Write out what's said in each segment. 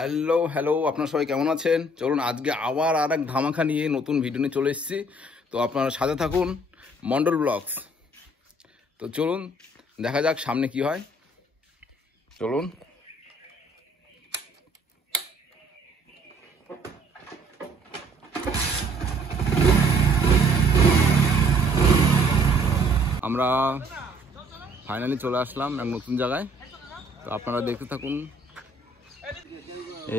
Hello hello, আপনারা সবাই কেমন আছেন? চলুন আজকে আবার আর এক ধামাকা নিয়ে নতুন ভিডিও নিয়ে চলে এসেছি। তো আপনারা সাথে থাকুন মন্ডল ব্লগস। তো চলুন দেখা যাক সামনে কি হয়। চলুন। আমরা ফাইনালি চলে আসলাম এক নতুন জায়গায়। তো আপনারা দেখতে থাকুন।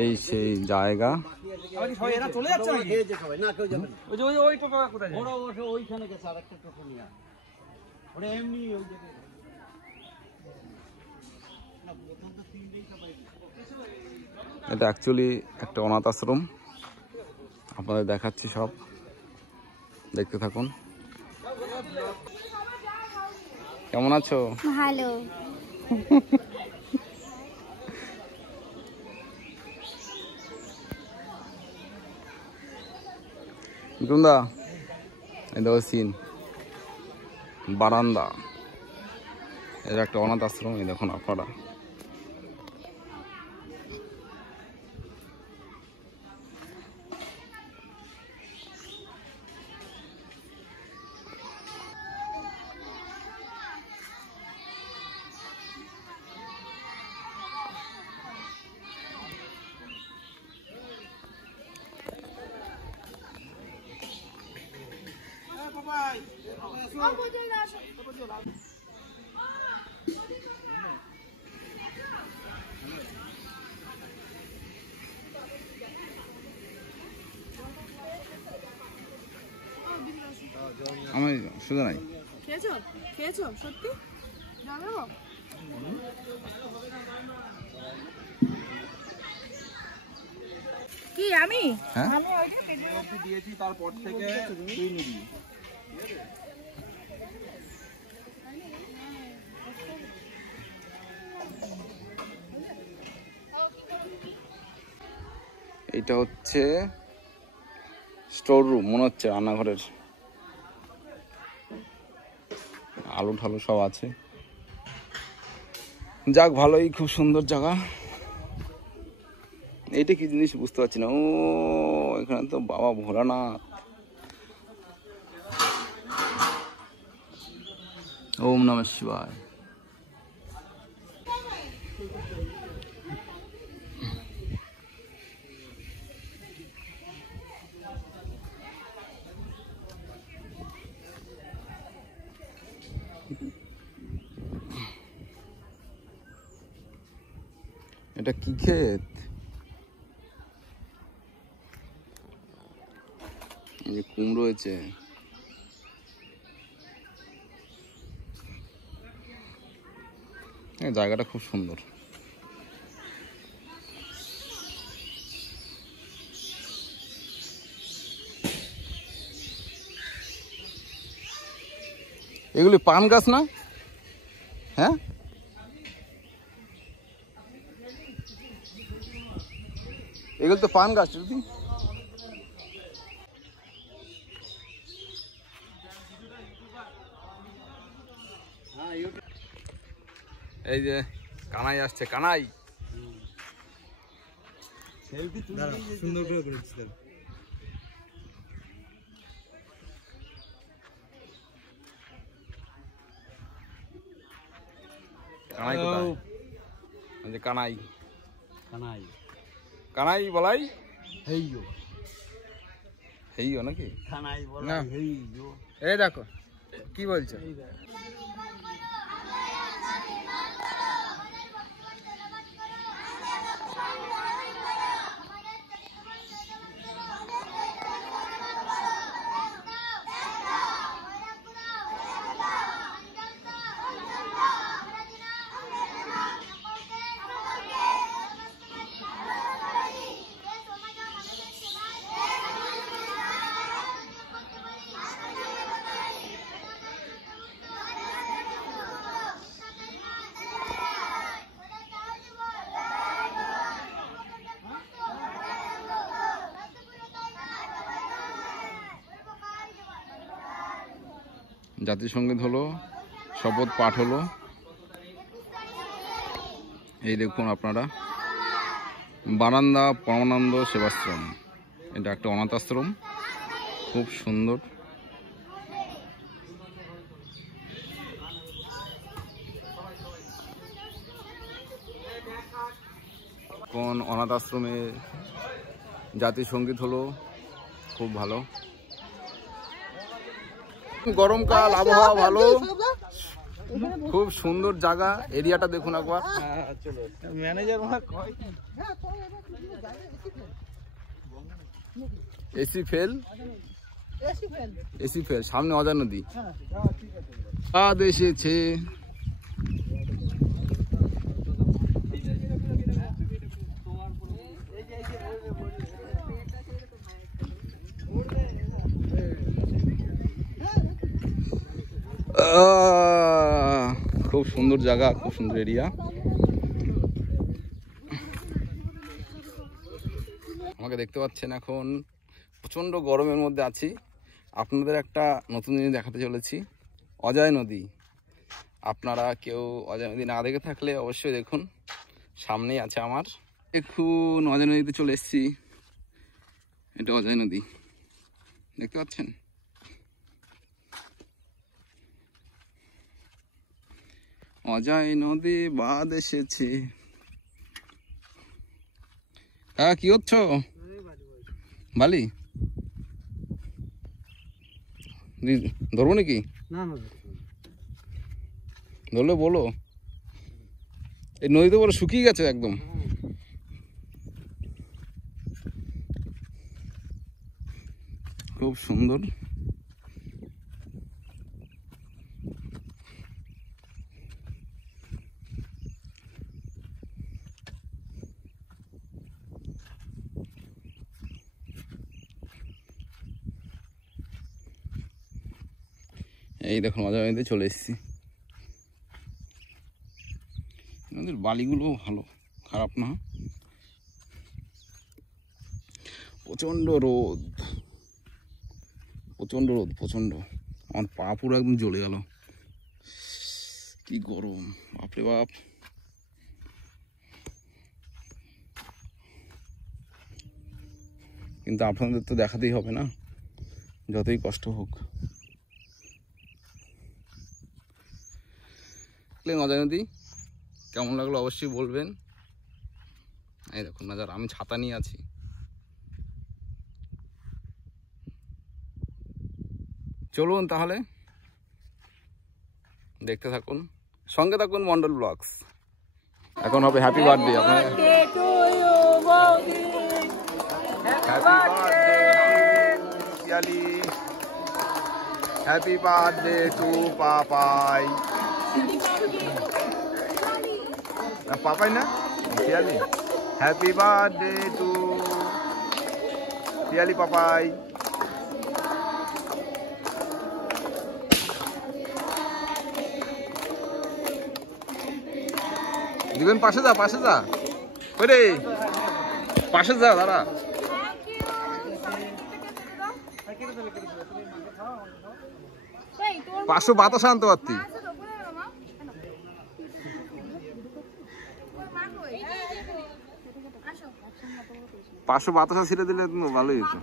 এই সেই জায়গা। এটা অ্যাকচুয়ালি একটা অনাথ আশ্রম। আপনাদের দেখাচ্ছি, সব দেখতে থাকুন। কেমন আছো? ভালো। বিকুন্দা, এই দেখো সিন, বারান্দা। এটা একটা অনাথ আশ্রম। এই দেখুন আপনারা। আমি শুধু নাই। খেয়েছো? খেয়েছো সত্যি? জানো? কি আমি? হ্যাঁ, আমি ওই যে পেটের মধ্যে দিয়েছি, তারপর থেকে তুই নিবি। এইটা হচ্ছে স্টোর রুম, মনে হচ্ছে রান্নাঘরের। আলু ঠালু সব আছে। যাক, ভালোই, খুব সুন্দর জায়গা। এইটা কি জিনিস বুঝতে পারছি না। ও, এখানে তো বাবা ভোলানাথ। ওম নমঃ শিবায়। এটা কি ক্ষেত? এই যে কুমড়ো হয়েছে। জায়গাটা খুব সুন্দর। এগুলি পান গাছ না? হ্যাঁ, এগুলো তো পান গাছ। যদি এই যে কানাই আসছে, কানাই। সুন্দর করে করেছিস। কানাই কোথায়? এই যে কানাই, কানাই কানাই বলাই। হেইও, হেইও নাকি? কানাই বল না। হেইও। এই দেখো কি বলছো। জাতীয় সঙ্গীত হলো, শপথ পাঠ হলো। এই দেখুন আপনারা। বারান্দা পরমানন্দ সেবাশ্রম, এটা একটা অনাথ আশ্রম, খুব সুন্দর। কোন অনাথ আশ্রমে জাতীয় সঙ্গীত হলো, খুব ভালো। গরমকাল, আবহাওয়া ভালো, খুব সুন্দর জায়গা। এরিয়াটা দেখুন একবার। Manager AC fail, AC fail, সামনে অজয় নদী। আদ এসেছে, খুব সুন্দর জায়গা, খুব সুন্দর এরিয়া। আমাকে দেখতে পাচ্ছেন, এখন প্রচণ্ড গরমের মধ্যে আছি। আপনাদের একটা নতুন জিনিস দেখাতে চলেছি, অজয় নদী। আপনারা কেউ অজয় নদী না দেখে থাকলে অবশ্যই দেখুন, সামনেই আছে আমার। দেখুন অজয় নদীতে চলে এসেছি, এটা অজয় নদী, দেখতে পাচ্ছেন। অজয় নদী বাদ এসেছে। হ্যাঁ, কি হচ্ছ? বালি ধরবো নাকি? না না, ধরলে বলো। এই নদীতে বলো শুকিয়ে গেছে একদম। খুব সুন্দর। এই দেখুন অজয় নদীতে চলে এসেছি। নদীর বালিগুলো ভালো, খারাপ না। প্রচণ্ড রোদ, প্রচণ্ড রোদ, প্রচণ্ড। আমার পা পুরো একদম জ্বলে গেল, কি গরম, বাপরে বাপ। কিন্তু আপনাদের তো দেখাতেই হবে না, যতই কষ্ট হোক। অজয় নদী কেমন লাগলো অবশ্যই বলবেন। এই দেখুন নাজার, আমি ছাতা নিয়ে আছি। চলুন তাহলে, দেখতে থাকুন, সঙ্গে থাকুন মন্ডল ব্লগস। এখন হবে হ্যাপি বার্থডে আপনার। Happy birthday to Papai. Papai না Piyali, happy birthday to Piyali Papai. দিবেন, পাশে যা, পাশে যা, ওরে পাশে যা দাদা। 500 বাতাস আনতে পারতি। 500 বাতাসা ছিঁড়ে দিলে ভালোই হতো।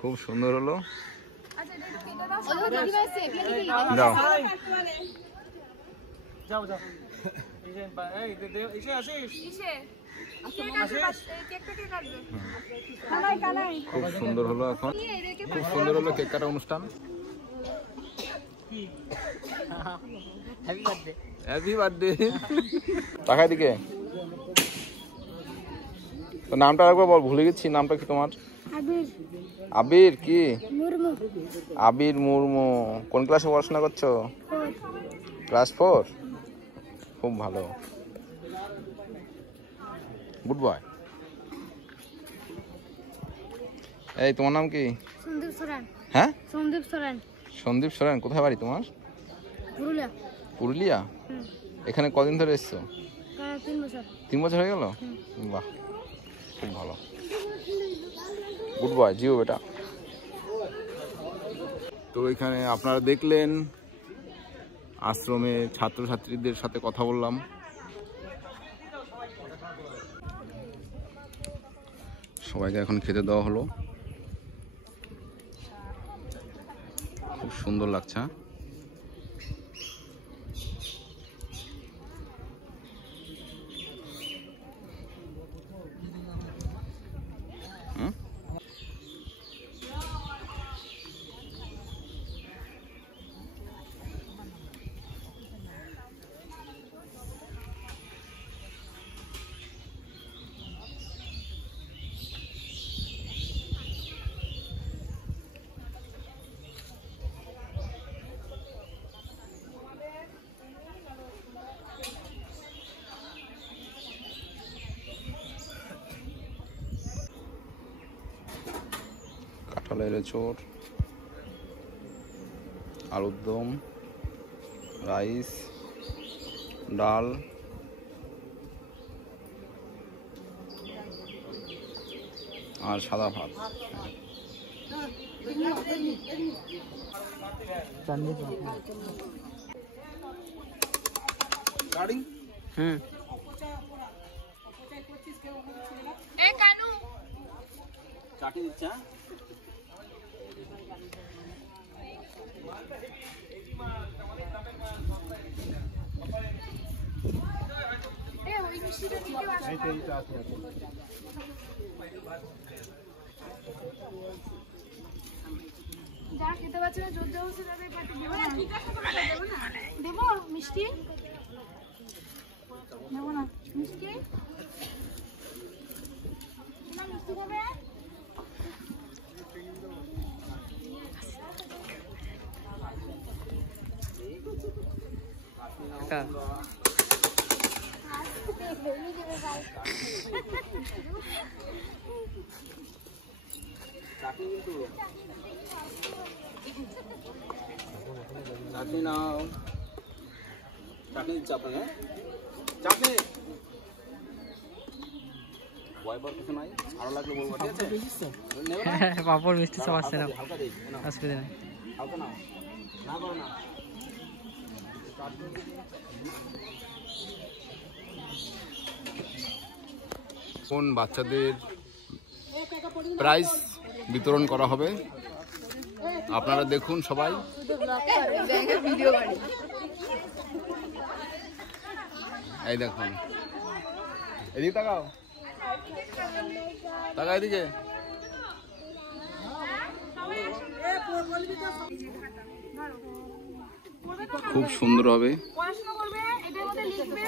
খুব সুন্দর হলো। যাও যাও যাও, খুব সুন্দর হলো। এখন খুব সুন্দর হলো কেক কাটা অনুষ্ঠান। Happy birthday. টাকা দিকে তো নামটা একবার বল, ভুলে গেছি নামটা কি তোমার? আবির কি? আবির মুর্মু। কোন ক্লাসে পড়াশোনা করছো? ক্লাস 4। খুব ভালো, গুড বয়। এই তোমার নাম কি? সন্দীপ সোরেন। হ্যাঁ, সন্দীপ সোরেন। সন্দীপ সোরেন। কোথায় বাড়ি তোমার? পুরুলিয়া। পুরুলিয়া। এখানে কদিন ধরে এসছো? 3 বছর। 3 বছর হয়ে গেল? বাহ, খুব ভালো, গুড বয়, জিও বেটা। তো এখানে আপনারা দেখলেন আশ্রমে ছাত্রছাত্রীদের সাথে কথা বললাম। সবাইকে এখন খেতে দেওয়া হলো। খুব সুন্দর লাগছে। কাঁঠালের এঁচোড়, আলুর দম, রাইস, ডাল, আর সাদা ভাত। চাটনি দিচ্ছে। যা খেতে পারছে না জোর দেওয়া হচ্ছে তাদের পাতে দেবো না। ঠিক আছে দেবো না, দেবো মিষ্টি দেবো না, মিষ্টি না, মিষ্টি খাবে। চাটনি নাও, চাটনি দিচ্ছে আপনাকে। চাটনি ভয়বার কিছু নাই, আরো লাগলে বলবো, ঠিক আছে? নেবে না? পাপড় মিষ্টি সব আসছে না, হালকা দিই, নাও। অসুবিধা নেই। হালকা নাও, না করো না। কোন বাচ্চাদের প্রাইজ বিতরণ করা হবে আপনারা দেখুন সবাই। এই দেখুন, এদিকে তাকাও, তাকা এদিকে। খুব সুন্দর হবে। পড়াশোনা করবে, এটার মধ্যে লিখবে,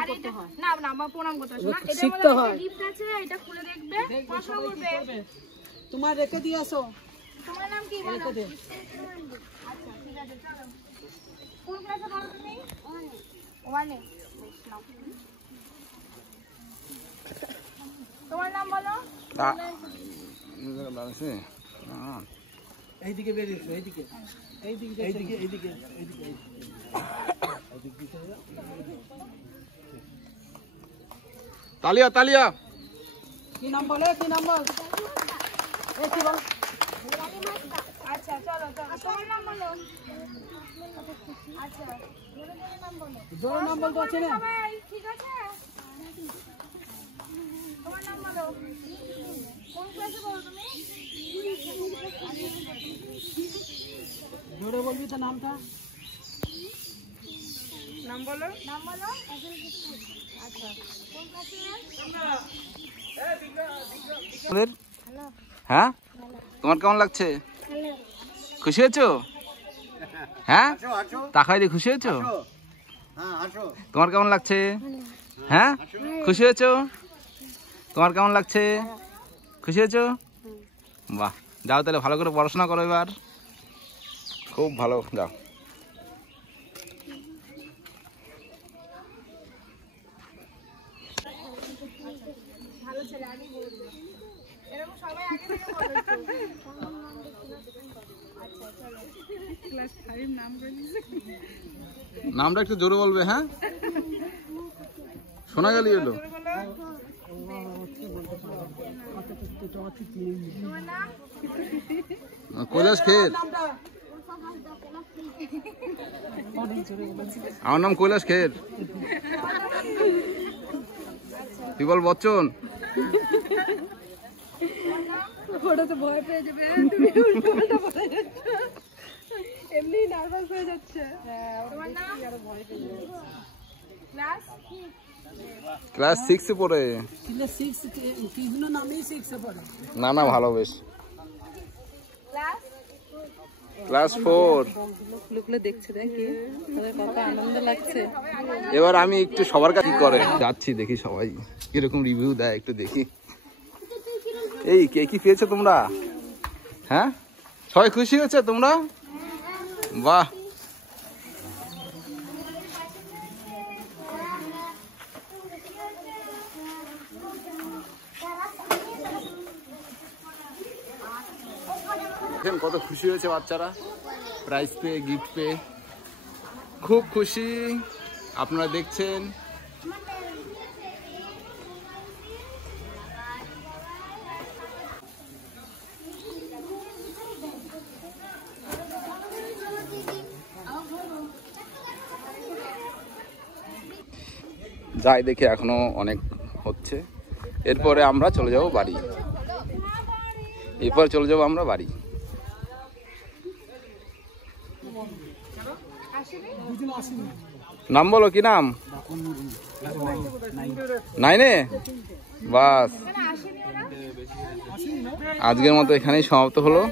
আর এটা না না আমার প্রণাম করতে হবে না, এটার মধ্যে গিফট আছে, এটা খুলে দেখবে, পড়াশোনা করবে। তোমার রেখে দিয়ে আসো। তোমার নাম কি বলো? আচ্ছা ঠিক আছে চলো। কোন ক্লাসে পড়ো তুমি? 1 এ। তোমার নাম বলো। এইদিকে বেরিয়ে এসো, এইদিকে এইদিকে এইদিকে এইদিকে এইদিকে। তালিয়া তালিয়া। কি নাম বলে, কি নাম বল? এই কি বল? আচ্ছা চলো চলো, তোমার নাম বলো। আচ্ছা জোরে নাম বলো। জোরে নাম বলতে আছে না? সবাই ঠিক আছে? তোমার নাম বলো। কোন ক্লাসে পড়ো তুমি? জোরে বলবি তো নামটা। নাম বলো, নাম বলো। আচ্ছা কোন ক্লাসে? হ্যাঁ, তোমার কেমন লাগছে? খুশি হয়েছো? হ্যাঁ, তাকাই দিয়ে খুশি হয়েছো? তোমার কেমন লাগছে? হ্যাঁ, খুশি হয়েছো? তোমার কেমন লাগছে? খুশি হয়েছো? বাহ, যাও তাহলে ভালো করে পড়াশোনা করো এবার। খুব ভালো, যাও। ভালো ছেলে, আমি বলবো এরকম সবাই আগে থেকে বলো একটু। আচ্ছা চলো। ক্লাস 5 নাম বলিস। নামটা একটু জোরে বলবে। হ্যাঁ, শোনা গেল এলো। তোমার নাম? কোজাস খেত। আমার নাম কৈলাস খের। তুই বল বচ্চন। ওটা তো ভয় পেয়ে যাবে, তুমি উল্টোপাল্টা বলে যাচ্ছ, এমনি নার্ভাস হয়ে যাচ্ছে। তোমার নাম? ক্লাস ক্লাস 6 এ পড়ে। না না ভালো বেশ। ক্লাস 4। এবার আমি একটু সবার কাছে করে যাচ্ছি, দেখি সবাই কিরকম রিভিউ দেয় একটু দেখি। এই কে কি পেয়েছো তোমরা? হ্যাঁ সবাই খুশি হচ্ছে তোমরা? বাহ। কত খুশি হয়েছে বাচ্চারা প্রাইজ পেয়ে, গিফট পেয়ে, খুব খুশি। আপনারা দেখছেন যাই দেখে এখনো অনেক হচ্ছে। এরপরে আমরা চলে যাব বাড়ি, এরপরে চলে যাব আমরা বাড়ি। নাম বলো, কি নাম? 9-এ? বাস, আজকের মতো এখানেই সমাপ্ত হলো,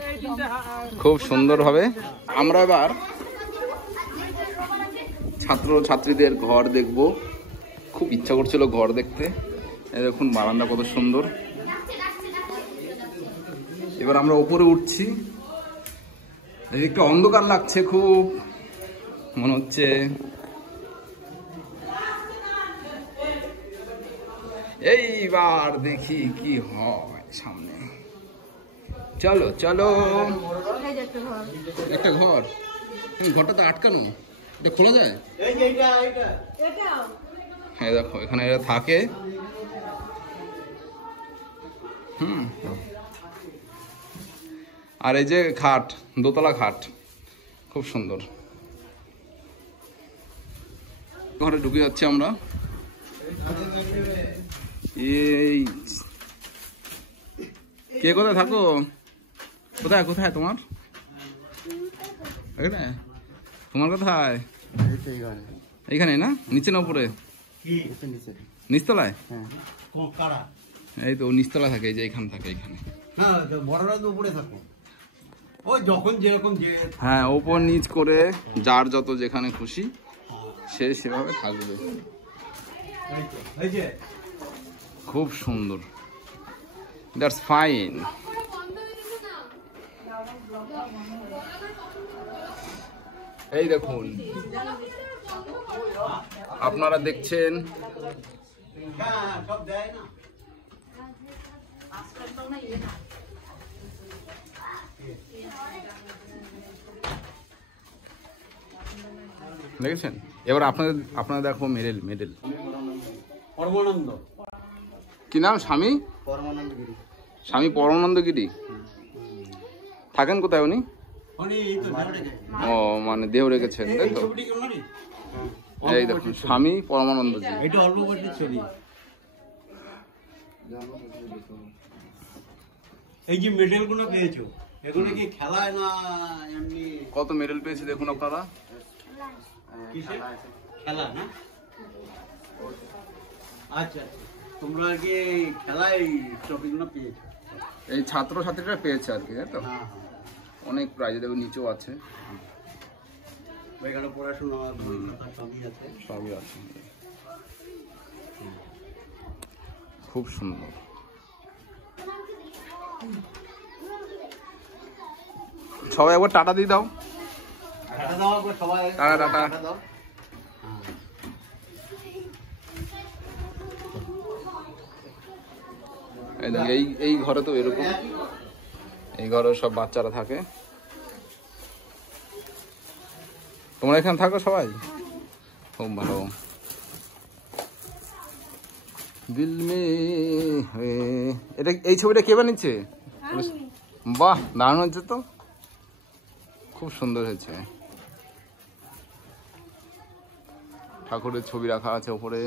খুব সুন্দরভাবে। আমরা এবার ছাত্র ছাত্রীদের ঘর দেখব, খুব ইচ্ছা করছিল ঘর দেখতে। দেখুন বারান্দা কত সুন্দর। এবার আমরা উপরে উঠছি, একটু অন্ধকার লাগছে খুব, মনে হচ্ছে। এইবার দেখি কি হয় সামনে। চলো চলো। একটা ঘর, ঘরটা তো আটকানো, এটা খোলা যায়? হ্যাঁ দেখো এখানে এরা থাকে। আর এই যে খাট, দোতলা খাট, খুব সুন্দর। ঘরে ঢুকে যাচ্ছি আমরা। এই কে কোথায় থাকো? কোথায় কোথায় তোমার? এখানে? তোমার কোথায়? এইখানে না, নিচে না উপরে? নিচতলায়? এই তো নিচতলা থাকে, এই যে এখানে থাকে, এখানে। হ্যাঁ ওপর নিচ করে যার যত যেখানে খুশি সে সেভাবে থাকবে। খুব সুন্দর, দ্যাটস ফাইন। এই দেখুন আপনারা দেখছেন দেখেছেন। এবার আপনাদের দেখো মেডেল। পরমানন্দ কি নাম? স্বামী পরমানন্দ গিরি। থাকেন কোথায় উনি? ও মানে দেহ রেখেছেন তাই তো। এই দেখুন স্বামী পরমানন্দ জি। এই যে মেডেল গুলো পেয়েছো, এগুলো কি খেলায় না এমনি? কত মেডেল পেয়েছি দেখুন আপনারা। খেলা না? আচ্ছা, তোমরা কি খেলায় ট্রফি গুলো পেয়েছো? এই ছাত্র ছাত্রীরা পেয়েছে আর কি, তাই তো। অনেক প্রাইজ দেখুন, নিচেও আছে। এখানে পড়াশোনা সবই আছে, সবই আছে। খুব সুন্দর। সবাই একবার টাটা দিয়ে দাও। Tata tata. এই ঘরে তো এরকম, এই ঘরে সব বাচ্চারা থাকে। তোমরা এখানে থাকো সবাই? খুব ভালো। দিল মে এটা, এই ছবিটা কে বানিয়েছে? বাহ দারুণ হচ্ছে তো, খুব সুন্দর হয়েছে। ঠাকুরের ছবি রাখা আছে ওপরে,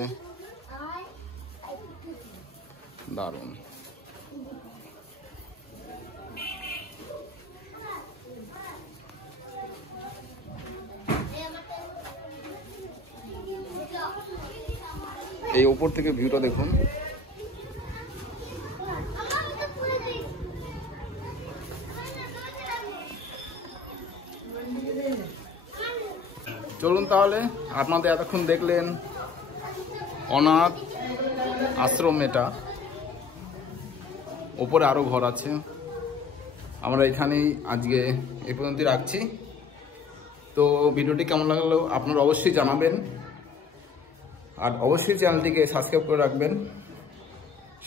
দারুণ। এই ওপর থেকে ভিউটা দেখুন। চলুন তাহলে, আপনাদের এতক্ষণ দেখলেন অনাথ আশ্রম, এটা ওপরে আরো ঘর আছে। আমরা এখানেই আজকে এই পর্যন্তই রাখছি। তো ভিডিওটি কেমন লাগলো আপনারা অবশ্যই জানাবেন, আর অবশ্যই চ্যানেলটিকে সাবস্ক্রাইব করে রাখবেন।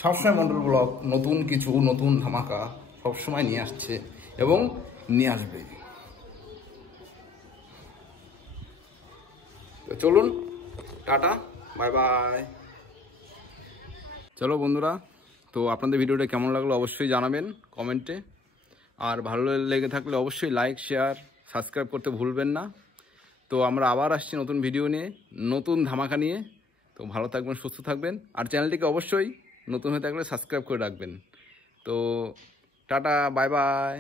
সবসময় মন্ডল ব্লগ নতুন কিছু, নতুন ধামাকা সবসময় নিয়ে আসছে এবং নিয়ে আসবে। তো চলুন, টাটা, বাই বাই। চলো বন্ধুরা, তো আপনাদের ভিডিওটা কেমন লাগলো অবশ্যই জানাবেন কমেন্টে, আর ভালো লেগে থাকলে অবশ্যই লাইক, শেয়ার, সাবস্ক্রাইব করতে ভুলবেন না। তো আমরা আবার আসছি নতুন ভিডিও নিয়ে, নতুন ধামাকা নিয়ে। তো ভালো থাকবেন, সুস্থ থাকবেন, আর চ্যানেলটিকে অবশ্যই নতুন হয়ে থাকলে সাবস্ক্রাইব করে রাখবেন। তো টাটা, বাই বাই।